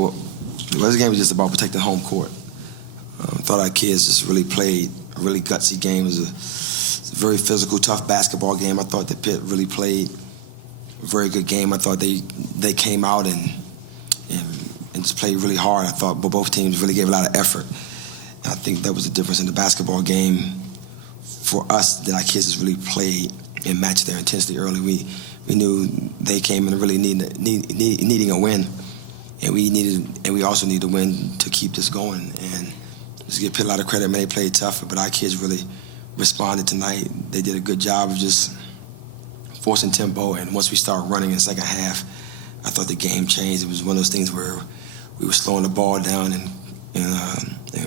well, this game was just about protecting home court. I thought our kids just really played a really gutsy game. It was a very physical, tough basketball game. I thought that Pitt really played a very good game. I thought they came out and just played really hard. I thought both teams really gave a lot of effort. And I think that was the difference in the basketball game for us, that our kids just really played and matched their intensity early. We knew they came in really needing a win, and we also needed a win to keep this going. And just give Pitt a lot of credit. Man, they played tough, but our kids really responded tonight. They did a good job of just forcing tempo, and once we started running in the second half, I thought the game changed. It was one of those things where we were slowing the ball down, and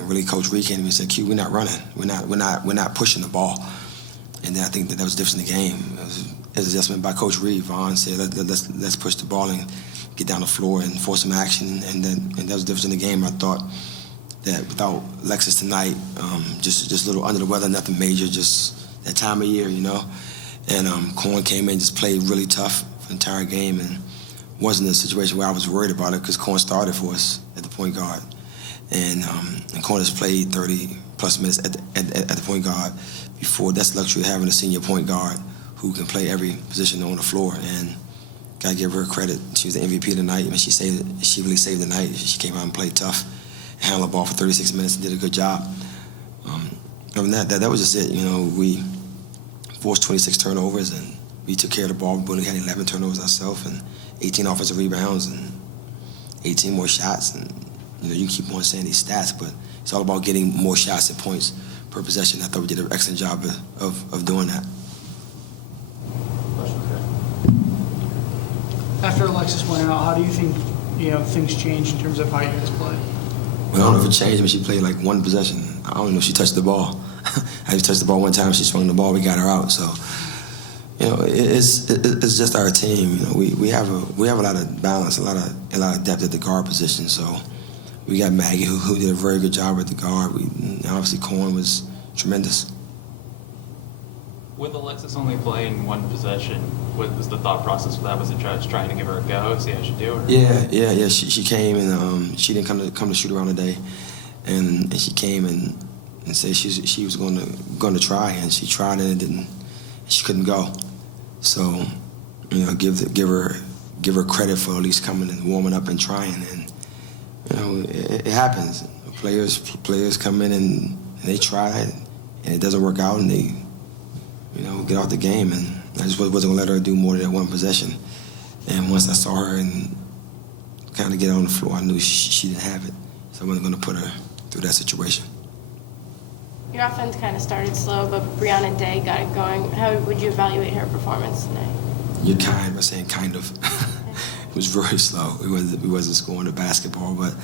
really Coach Reed came to me and said, "Q, we're not running. We're not pushing the ball." And then I think that was the difference in the game. It was an adjustment by Coach Reed. Vaughn said, "Let's push the ball and get down the floor and force some action." And that was the difference in the game. I thought that without Lexus tonight, just a little under the weather, nothing major, just that time of year, you know. And Corn came in, just played really tough for the entire game, and wasn't a situation where I was worried about it because Corn started for us at the point guard. And Corn has played 30-plus minutes at the point guard before. That's the luxury of having a senior point guard who can play every position on the floor. And gotta give her credit. She was the MVP tonight. I mean, she really saved the night. She came out and played tough, handled the ball for 36 minutes and did a good job. Other than that was just it. You know, we forced 26 turnovers, and we took care of the ball. We only had 11 turnovers ourselves, and 18 offensive rebounds, and 18 more shots. And you know, you can keep on saying these stats, but it's all about getting more shots and points per possession. I thought we did an excellent job of doing that. After Alexis went out, how do you think things changed in terms of how you guys play? Well, I don't know if it changed, but she played like one possession. I don't know if she touched the ball. I just touched the ball one time. She swung the ball. We got her out. So, you know, it's just our team. You know, we have a lot of balance, a lot of depth at the guard position. So, we got Maggie who did a very good job at the guard. Obviously Corn was tremendous. With Alexis only playing one possession, what was the thought process for that? Was it just trying to give her a go, see how she do? Or? Yeah. She came, and she didn't come to shoot around today, and she came and said she was going to try, and she tried and it didn't. She couldn't go. So, you know, give her credit for at least coming and warming up and trying. And you know, it happens. Players come in and they try, and it doesn't work out, and they, you know, get off the game. And I just wasn't gonna let her do more than that one possession. And once I saw her and kind of get on the floor, I knew she didn't have it, so I wasn't gonna put her through that situation. Your offense kind of started slow, but Brianna Day got it going. How would you evaluate her performance tonight? You're kind by saying kind of. It was very slow. We wasn't scoring the basketball, but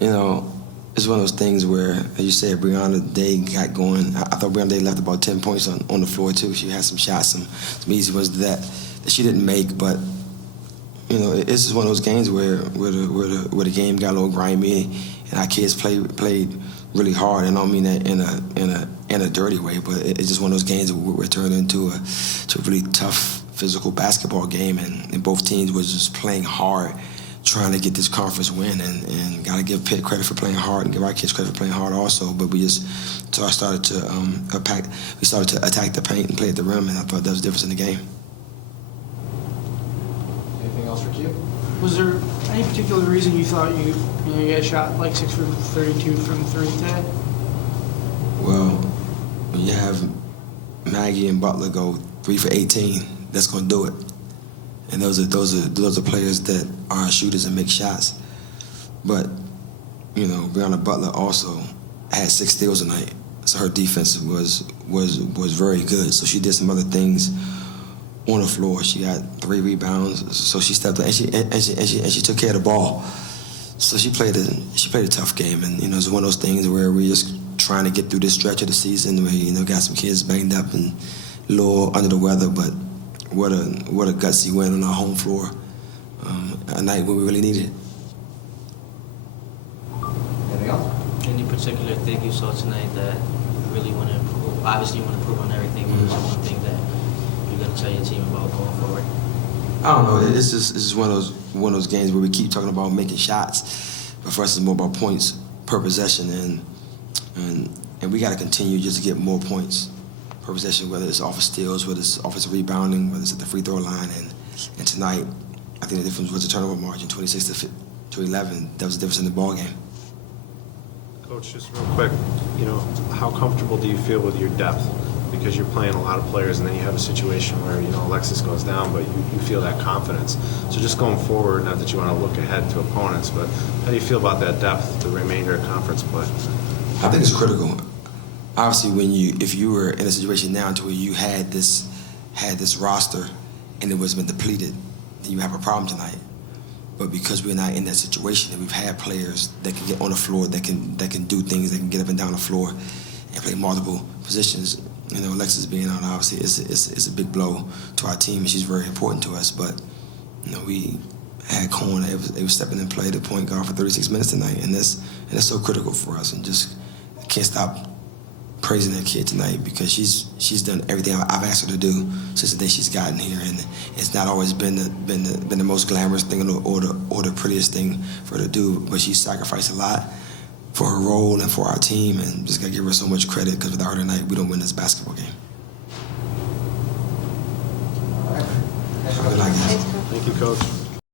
you know, it's one of those things where, as you said, Brianna Day got going. I thought Brianna Day left about 10 points on the floor too. She had some shots, some easy ones that she didn't make, but you know, it's just one of those games where the game got a little grimy, and our kids played really hard. And I don't mean that in a dirty way, but it's just one of those games where we're turned into a really tough physical basketball game, and both teams was just playing hard, trying to get this conference win, and got to give Pitt credit for playing hard and give our kids credit for playing hard also. But we just started to attack the paint and play at the rim, and I thought that was the difference in the game. Anything else for Q? Was there any particular reason you thought you guys shot like 6 for 32 from 3 today? Well, when you have Maggie and Butler go 3 for 18, that's going to do it. And those are players that are shooters and make shots. But you know, Brianna Butler also had 6 steals tonight, so her defense was very good. So she did some other things on the floor. She got 3 rebounds, so she stepped up and she took care of the ball. So she played a tough game, and you know, it's one of those things where we're just trying to get through this stretch of the season where, you know, got some kids banged up and a little under the weather, but what a gutsy win on our home floor, a night when we really needed it. Anything else? Any particular thing you saw tonight that you really want to improve? Obviously, you want to improve on everything, but is there one thing that you're going to tell your team about going forward? I don't know. It's just one of those one of those games where we keep talking about making shots, but for us it's more about points per possession, and we got to continue just to get more points per possession, whether it's off of steals, whether it's offensive rebounding, whether it's at the free throw line, and tonight I think the difference was the turnover margin, 26 to 11. That was the difference in the ball game. Coach, just real quick, you know, how comfortable do you feel with your depth? Because you're playing a lot of players, and then you have a situation where, you know, Alexis goes down, but you feel that confidence. So just going forward, not that you want to look ahead to opponents, but how do you feel about that depth, the remainder of conference play? I think it's critical. Obviously, if you were in a situation now to where you had this roster and it was been depleted, then you have a problem tonight. But because we're not in that situation, and we've had players that can get on the floor, that can do things, that can get up and down the floor and play multiple positions. You know, Alexis being out, obviously, it's a big blow to our team, and she's very important to us. But you know, we had Cohen, they was stepping in play, the point guard for 36 minutes tonight, and that's so critical for us. And just I can't stop praising that kid tonight because she's done everything I've asked her to do since the day she's gotten here, and it's not always been the most glamorous thing or the prettiest thing for her to do, but she sacrificed a lot for her role and for our team, and just gotta give her so much credit because without her tonight we don't win this basketball game. All right. Next Good question. night, guys. Thank you, Coach.